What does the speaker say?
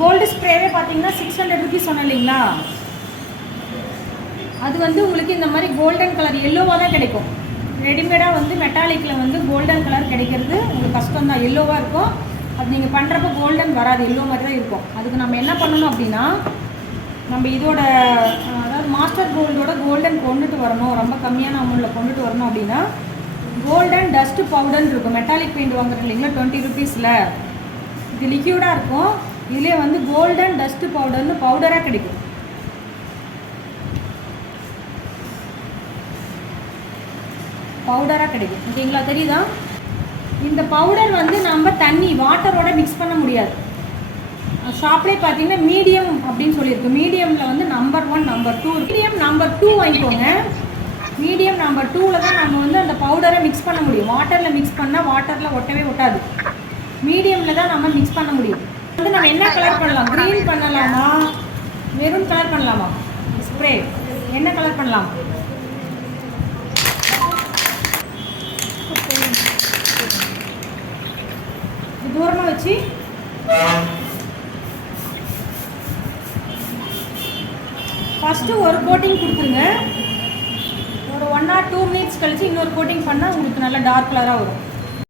Gold ஸ்ப்ரேவே பார்த்தீங்கன்னா six hundred rupees சொன்னேன் இல்லைங்களா? அது வந்து உங்களுக்கு இந்த மாதிரி கோல்டன் கலர் எல்லோவாக தான் கிடைக்கும். ரெடிமேடாக வந்து மெட்டாலிக்கில் வந்து கோல்டன் கலர் கிடைக்கிறது. உங்களுக்கு கஷ்டம் தான் எல்லோவாக இருக்கும். அது நீங்கள் பண்ணுறப்ப கோல்டன் வராது. எல்லோ மாதிரி தான் இருக்கும். அதுக்கு நம்ம என்ன பண்ணணும் அப்படின்னா நம்ம இதோட அதாவது மாஸ்டர் கோல்டோட கோல்டன் கொண்டுட்டு வரணும். ரொம்ப கம்மியான அமௌண்ட்டில் கொண்டுட்டு வரணும் அப்படின்னா கோல்டன் டஸ்ட் பவுடர்னு இருக்கும். மெட்டாலிக் பெயிண்ட் வாங்குறோம் இல்லைங்களா? டுவெண்ட்டி ருபீஸில் இது லிக்யூடாக இருக்கும். இதுலேயே வந்து கோல்டன் டஸ்ட் பவுடர்னு பவுடராக கிடைக்கும். பவுடராக கிடைக்கும். ஓகேங்களா தெரியுதா? இந்த பவுடர் வந்து நம்ம தண்ணி வாட்டரோட மிக்ஸ் பண்ண முடியாது. ஷாப்லேயே பார்த்தீங்கன்னா மீடியம் அப்படின்னு சொல்லியிருக்கு. மீடியமில் வந்து number one number two medium number two வாங்கிக்கோங்க. மீடியம் நம்பர் டூவில் தான் நம்ம வந்து அந்த பவுடரை மிக்ஸ் பண்ண முடியும். வாட்டரில் மிக்ஸ் பண்ணால் வாட்டரில் ஒட்டவே ஒட்டாது. மீடியமில் தான் நம்ம மிக்ஸ் பண்ண முடியும். வந்து நம்ம என்ன கலர் பண்ணலாம்? க்ரீன் பண்ணலாமா? மெரூன் கலர் பண்ணலாமா? ஸ்ப்ரே என்ன கலர் பண்ணலாம்? தூரமாக வச்சு. ஃபஸ்ட்டு ஒரு கோட்டிங் கொடுத்துருங்க. ஒரு ஒன் ஆர் டூ மினிட்ஸ் கழித்து இன்னொரு கோட்டிங் பண்ணால் உங்களுக்கு நல்லா டார்க் கலராக வரும்.